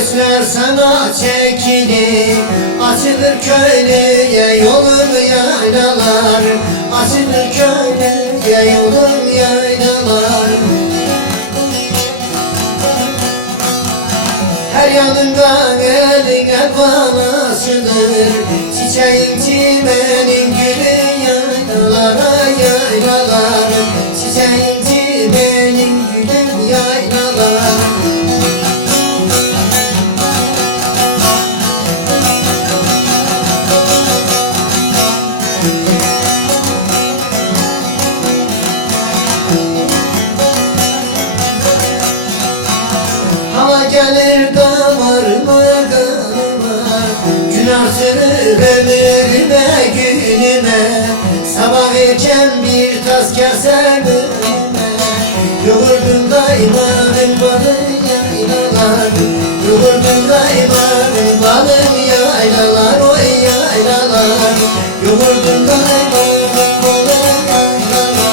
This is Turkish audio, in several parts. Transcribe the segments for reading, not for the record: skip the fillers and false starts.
göğsler sana çekilir. Açılır köylüye yolum yaylalar. Açılır köylüye yolum yaylalar. Her yanında eline bağlasıdır. Çiçeğin çimenin gülü yaylalara yaylalar. Çiçeğin çimenin gülü yaylalar. Hava gelir damarıma kanıma, gün artırır ömrüme günüme. Sabah erken bir tas keser önüme. Yoğurdum daimanın balı yaylalar. Yoğurdum daimanın balı yaylalar. Oy yaylalar. Yoğurdum daimanın balı yaylalar.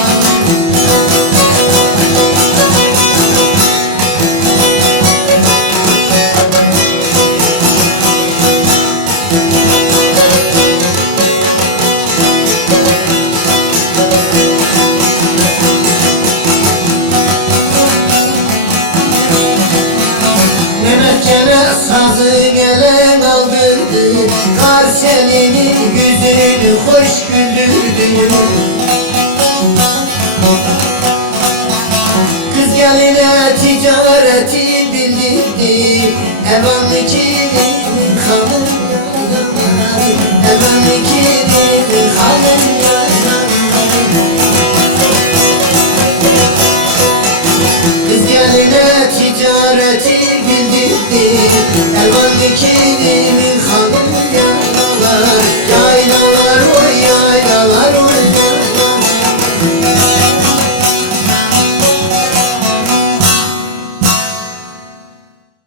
Sazı gelen aldırdı, kar selinin yüzünü hoş güldürdü. Kız geline ticareti bildirdi, evan ikilinin hanım yaylalar. Evan ikilinin hanım yaylalar. Kız geline ticareti bildirdi, elvan dikilimin hanım